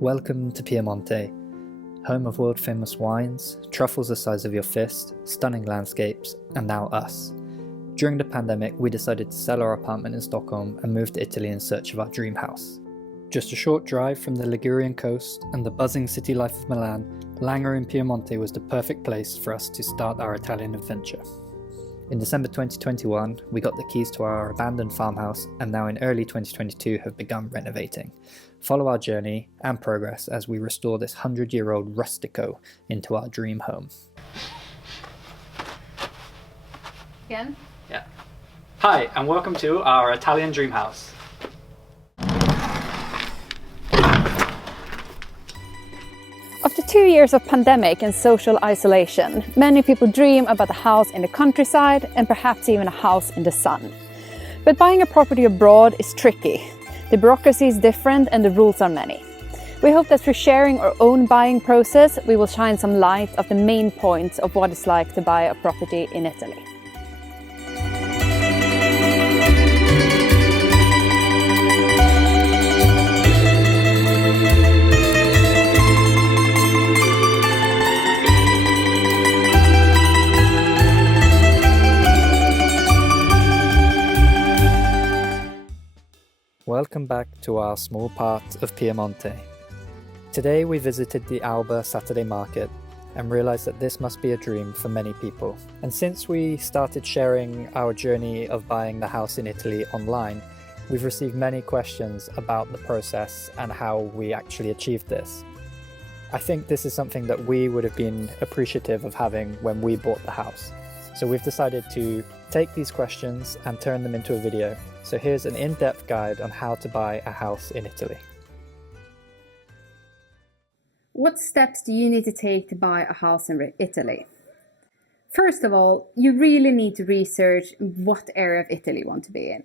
Welcome to Piemonte, home of world-famous wines, truffles the size of your fist, stunning landscapes, and now us. During the pandemic, we decided to sell our apartment in Stockholm and move to Italy in search of our dream house. Just a short drive from the Ligurian coast and the buzzing city life of Milan, Langer in Piemonte was the perfect place for us to start our Italian adventure. In December 2021, we got the keys to our abandoned farmhouse and now in early 2022 have begun renovating. Follow our journey and progress as we restore this 100-year-old rustico into our dream home. Again? Yeah. Hi, and welcome to our Italian dream house. After 2 years of pandemic and social isolation, many people dream about a house in the countryside and perhaps even a house in the sun. But buying a property abroad is tricky. The bureaucracy is different and the rules are many. We hope that through sharing our own buying process, we will shine some light of the main points of what it's like to buy a property in Italy. Welcome back to our small part of Piemonte. Today we visited the Alba Saturday market and realized that this must be a dream for many people. And since we started sharing our journey of buying the house in Italy online, we've received many questions about the process and how we actually achieved this. I think this is something that we would have been appreciative of having when we bought the house. So we've decided to take these questions and turn them into a video. So here's an in-depth guide on how to buy a house in Italy. What steps do you need to take to buy a house in Italy? First of all, you really need to research what area of Italy you want to be in.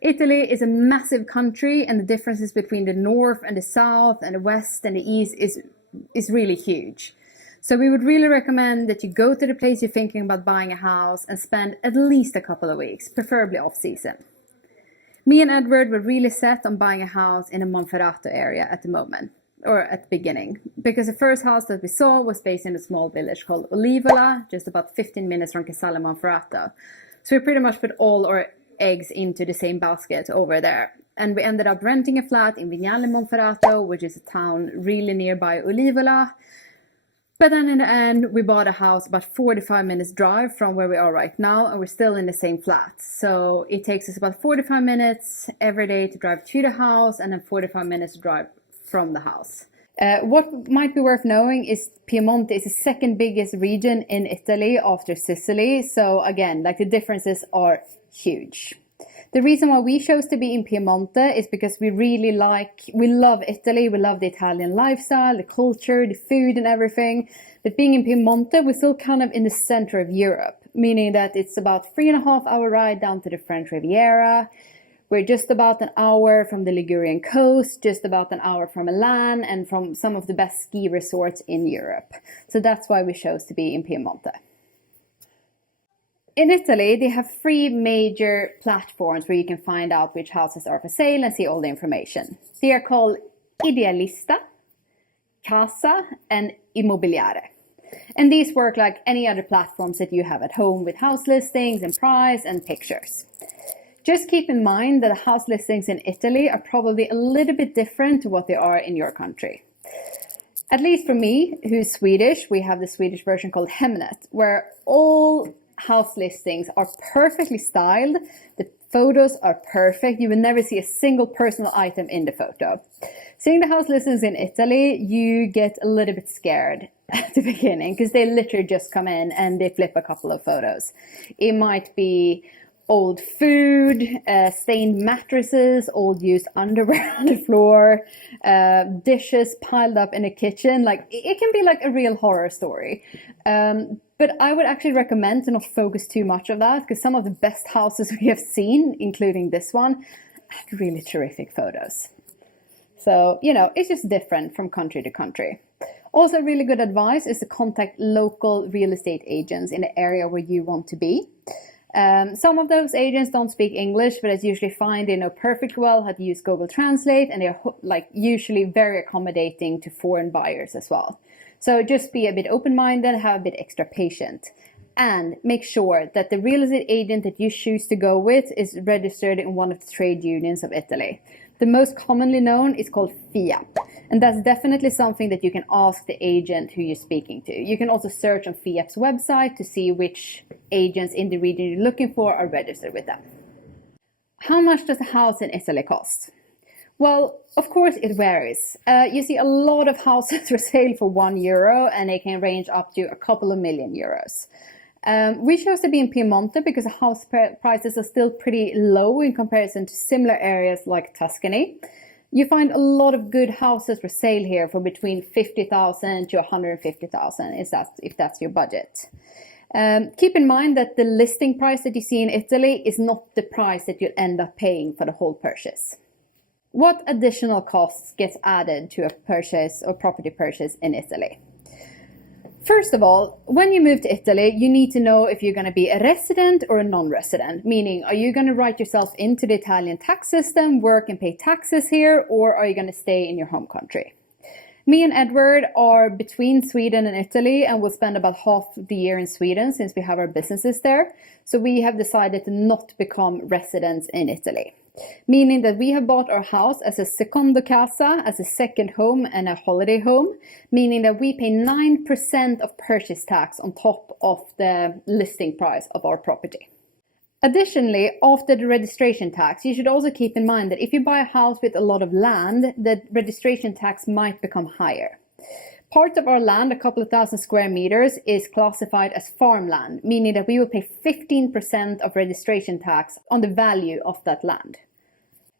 Italy is a massive country and the differences between the north and the south and the west and the east is really huge. So we would really recommend that you go to the place you're thinking about buying a house and spend at least a couple of weeks, preferably off-season. Me and Edward were really set on buying a house in the Monferrato area at the moment, or at the beginning, because the first house that we saw was based in a small village called Olivola, just about 15 minutes from Casale Monferrato. So we pretty much put all our eggs into the same basket over there. And we ended up renting a flat in Vignale Monferrato, which is a town really nearby Olivola. But then in the end, we bought a house about 45 minutes drive from where we are right now, and we're still in the same flat. So it takes us about 45 minutes every day to drive to the house and then 45 minutes to drive from the house. What might be worth knowing is Piemonte is the second biggest region in Italy after Sicily. So again, the differences are huge. The reason why we chose to be in Piemonte is because we love Italy, we love the Italian lifestyle, the culture, the food and everything. But being in Piemonte, we're still kind of in the center of Europe, meaning that it's about 3.5 hour ride down to the French Riviera. We're just about an hour from the Ligurian coast, just about an hour from Milan and from some of the best ski resorts in Europe. So that's why we chose to be in Piemonte. In Italy, they have 3 major platforms where you can find out which houses are for sale and see all the information. They are called Idealista, Casa, and Immobiliare. And these work like any other platforms that you have at home with house listings and price and pictures. Just keep in mind that the house listings in Italy are probably a little bit different to what they are in your country. At least for me, who's Swedish, we have the Swedish version called Hemnet, where all house listings are perfectly styled. The photos are perfect. You will never see a single personal item in the photo. Seeing the house listings in Italy, you get a little bit scared at the beginning because they literally just come in and they flip a couple of photos. It might be old food, stained mattresses, old used underwear on the floor, dishes piled up in a kitchen. It can be like a real horror story. But I would actually recommend to not focus too much on that because some of the best houses we have seen, including this one, had really terrific photos. So, it's just different from country to country. Also, really good advice is to contact local real estate agents in the area where you want to be. Some of those agents don't speak English, but it's usually fine. They know perfectly well how to use Google Translate, and they're usually very accommodating to foreign buyers as well. So just be a bit open-minded, have a bit extra patient, and make sure that the real estate agent that you choose to go with is registered in one of the trade unions of Italy. The most commonly known is called FIAP, and that's definitely something that you can ask the agent who you're speaking to. You can also search on FIAP's website to see which agents in the region you're looking for are registered with them. How much does a house in Italy cost? Well, of course it varies. You see a lot of houses for sale for €1 and they can range up to a couple of million euros. We chose to be in Piemonte because house prices are still pretty low in comparison to similar areas like Tuscany. You find a lot of good houses for sale here for between 50,000 to 150,000 if that's your budget. Keep in mind that the listing price that you see in Italy is not the price that you'll end up paying for the whole purchase. What additional costs gets added to a purchase or property purchase in Italy? First of all, when you move to Italy, you need to know if you're going to be a resident or a non-resident, meaning are you going to write yourself into the Italian tax system, work and pay taxes here, or are you going to stay in your home country? Me and Edward are between Sweden and Italy and will spend about half the year in Sweden since we have our businesses there. So we have decided to not become residents in Italy, meaning that we have bought our house as a secondo casa, as a second home and a holiday home, meaning that we pay 9% of purchase tax on top of the listing price of our property. Additionally, after the registration tax, you should also keep in mind that if you buy a house with a lot of land, the registration tax might become higher. Part of our land, a couple of thousand square meters, is classified as farmland, meaning that we will pay 15% of registration tax on the value of that land.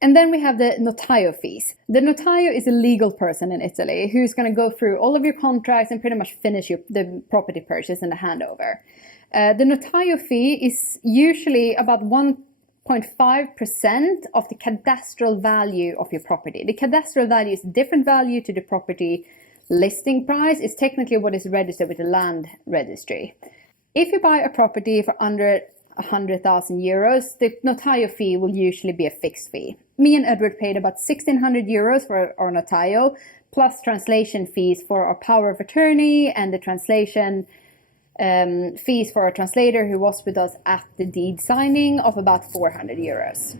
And then we have the notaio fees. The notaio is a legal person in Italy who's going to go through all of your contracts and pretty much finish the property purchase and the handover. The notaio fee is usually about 1.5% of the cadastral value of your property. The cadastral value is a different value to the property listing price. Is technically what is registered with the land registry. If you buy a property for under 100,000 euros, the notaio fee will usually be a fixed fee. Me and Edward paid about 1,600 euros for our notaio, plus translation fees for our power of attorney and the translation fees for our translator who was with us at the deed signing of about 400 euros.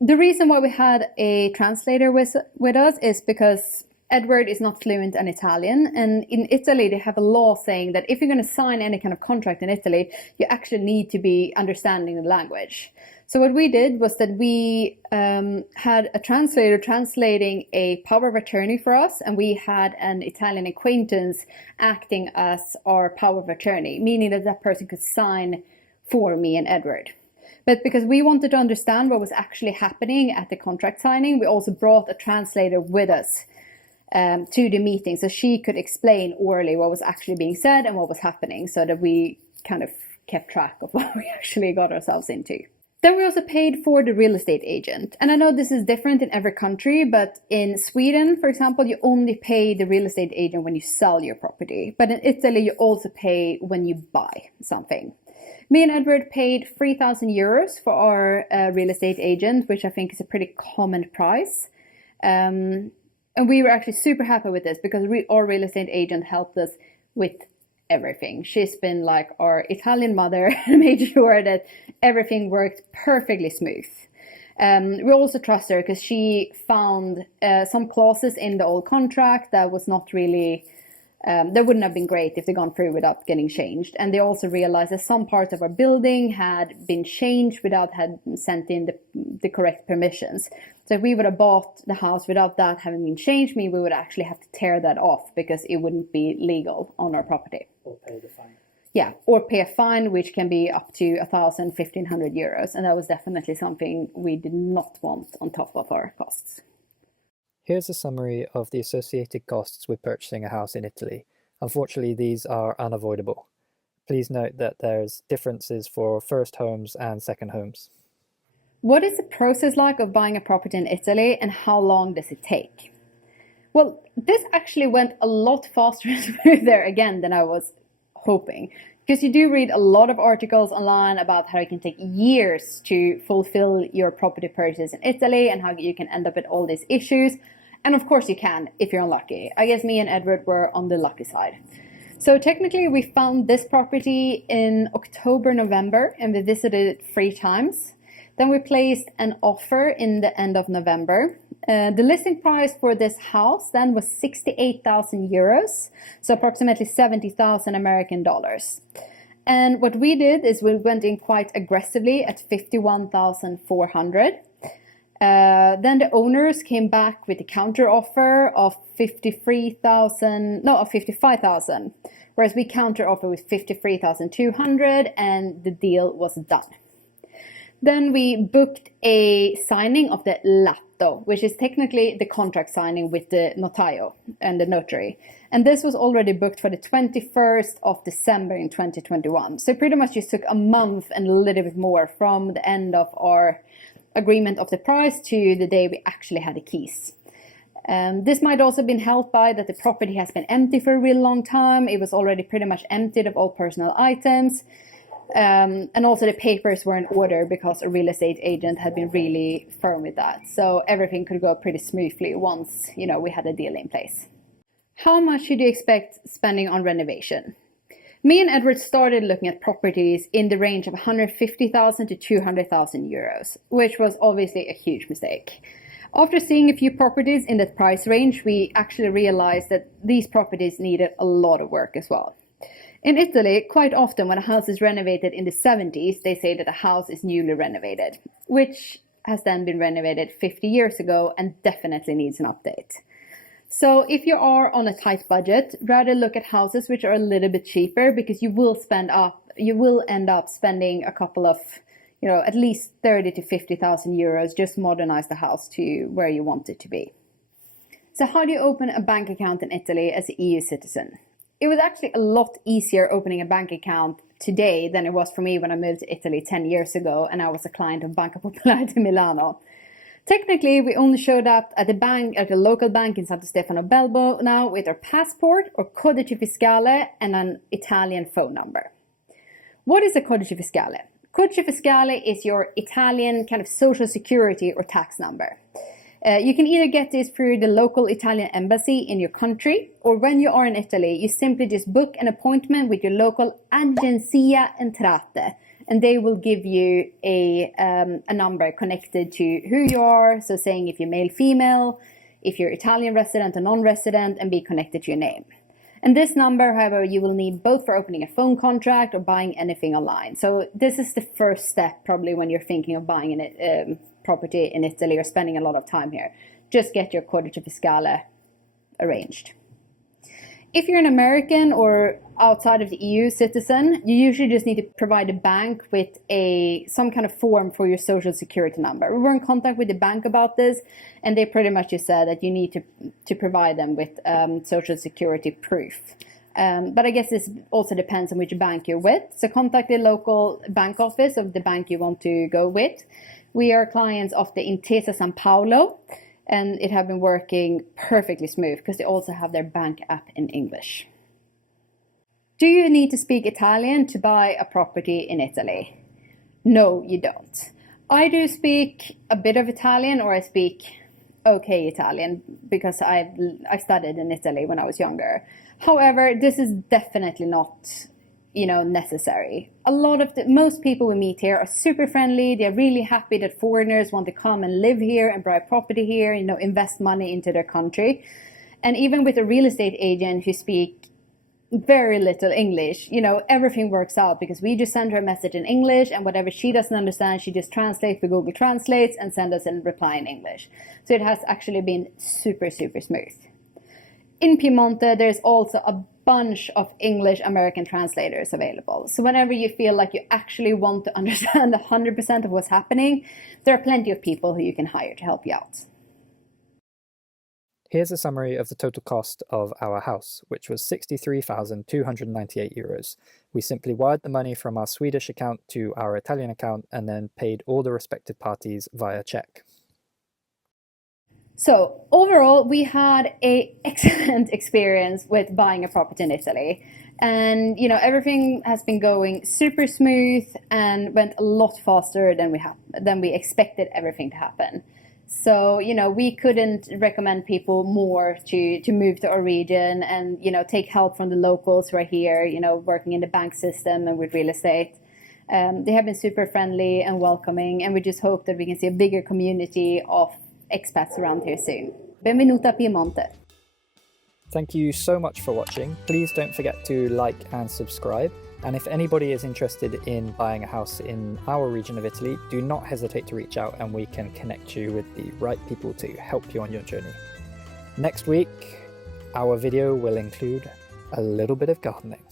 The reason why we had a translator with us is because Edward is not fluent in Italian, and in Italy they have a law saying that if you're going to sign any kind of contract in Italy, you actually need to be understanding the language. So what we did was that we had a translator translating a power of attorney for us, and we had an Italian acquaintance acting as our power of attorney, meaning that that person could sign for me and Edward. But because we wanted to understand what was actually happening at the contract signing, we also brought a translator with us to the meeting, so she could explain orally what was actually being said and what was happening, so that we kind of kept track of what we actually got ourselves into. Then we also paid for the real estate agent. And I know this is different in every country, but in Sweden, for example, you only pay the real estate agent when you sell your property. But in Italy, you also pay when you buy something. Me and Edward paid 3,000 euros for our real estate agent, which I think is a pretty common price. And we were actually super happy with this because our real estate agent helped us with everything. She's been like our Italian mother and made sure that everything worked perfectly smooth. We also trust her because she found some clauses in the old contract that was not really, that wouldn't have been great if they'd gone through without getting changed. And they also realized that some parts of our building had been changed without had sent in the correct permissions. So if we would have bought the house without that having been changed, we would actually have to tear that off because it wouldn't be legal on our property. Or pay the fine. Yeah, or pay a fine, which can be up to 1,000, 1,500 euros. And that was definitely something we did not want on top of our costs. Here's a summary of the associated costs with purchasing a house in Italy. Unfortunately, these are unavoidable. Please note that there's differences for first homes and second homes. What is the process like of buying a property in Italy, and how long does it take? Well, this actually went a lot faster and smoother again than I was hoping. Because you do read a lot of articles online about how it can take years to fulfill your property purchase in Italy and how you can end up with all these issues. And of course you can if you're unlucky. I guess me and Edward were on the lucky side. So technically we found this property in October, November, and we visited it 3 times. Then we placed an offer in the end of November. The listing price for this house then was 68,000 euros, so approximately 70,000 American dollars. And what we did is we went in quite aggressively at 51,400. Then the owners came back with a counter offer of 55,000, whereas we counter offer with 53,200, and the deal was done. Then we booked a signing of the latto, which is technically the contract signing with the notaio and the notary. And this was already booked for the 21st of December in 2021. So pretty much just took a month and a little bit more from the end of our agreement of the price to the day we actually had the keys. This might also have been helped by that the property has been empty for a really long time. It was already pretty much emptied of all personal items. And also the papers were in order because a real estate agent had been really firm with that. So everything could go pretty smoothly once, we had a deal in place. How much should you expect spending on renovation? Me and Edward started looking at properties in the range of 150,000 to 200,000 euros, which was obviously a huge mistake. After seeing a few properties in that price range, we actually realized that these properties needed a lot of work as well. In Italy, quite often when a house is renovated in the 70s, they say that the house is newly renovated, which has then been renovated 50 years ago and definitely needs an update. So if you are on a tight budget, rather look at houses which are a little bit cheaper, because you will end up spending a couple of, at least 30 to 50,000 euros just modernize the house to where you want it to be. So how do you open a bank account in Italy as an EU citizen? It was actually a lot easier opening a bank account today than it was for me when I moved to Italy 10 years ago and I was a client of Banca Popolare di Milano. Technically, we only showed up at the local bank in Santo Stefano Belbo now with our passport or codice fiscale and an Italian phone number. What is a codice fiscale? Codice fiscale is your Italian kind of social security or tax number. You can either get this through the local Italian embassy in your country, or when you are in Italy, you simply just book an appointment with your local Agenzia Entrate, and they will give you a number connected to who you are, so saying if you're male, female, if you're Italian resident or non-resident, and be connected to your name. And this number, however, you will need both for opening a phone contract or buying anything online. So this is the first step probably when you're thinking of buying a property in Italy or spending a lot of time here. Just get your codice fiscale arranged. If you're an American or outside of the EU citizen, you usually just need to provide a bank with some kind of form for your social security number. We were in contact with the bank about this, and they pretty much just said that you need to provide them with social security proof. But I guess this also depends on which bank you're with. So contact the local bank office of the bank you want to go with. We are clients of the Intesa San Paolo, and it have been working perfectly smooth because they also have their bank app in English. Do you need to speak Italian to buy a property in Italy? No, you don't. I do speak a bit of Italian, or I speak okay Italian because I studied in Italy when I was younger. However, this is definitely not necessary. Most people we meet here are super friendly. They're really happy that foreigners want to come and live here and buy property here, invest money into their country. And even with a real estate agent who speak very little English, everything works out because we just send her a message in English, and whatever she doesn't understand, she just translates with Google Translates and sends us a reply in English. So it has actually been super, super smooth. In Piemonte, there's also a bunch of English American translators available. So whenever you feel like you actually want to understand 100% of what's happening, there are plenty of people who you can hire to help you out. Here's a summary of the total cost of our house, which was 63,298 euros. We simply wired the money from our Swedish account to our Italian account and then paid all the respective parties via check. So overall, we had an excellent experience with buying a property in Italy. And everything has been going super smooth and went a lot faster than we expected everything to happen. So we couldn't recommend people more to move to our region and take help from the locals who are here, working in the bank system and with real estate. They have been super friendly and welcoming, and we just hope that we can see a bigger community of expats around here soon. Benvenuta Piemonte. Thank you so much for watching. Please don't forget to like and subscribe. And if anybody is interested in buying a house in our region of Italy, do not hesitate to reach out and we can connect you with the right people to help you on your journey. Next week, our video will include a little bit of gardening.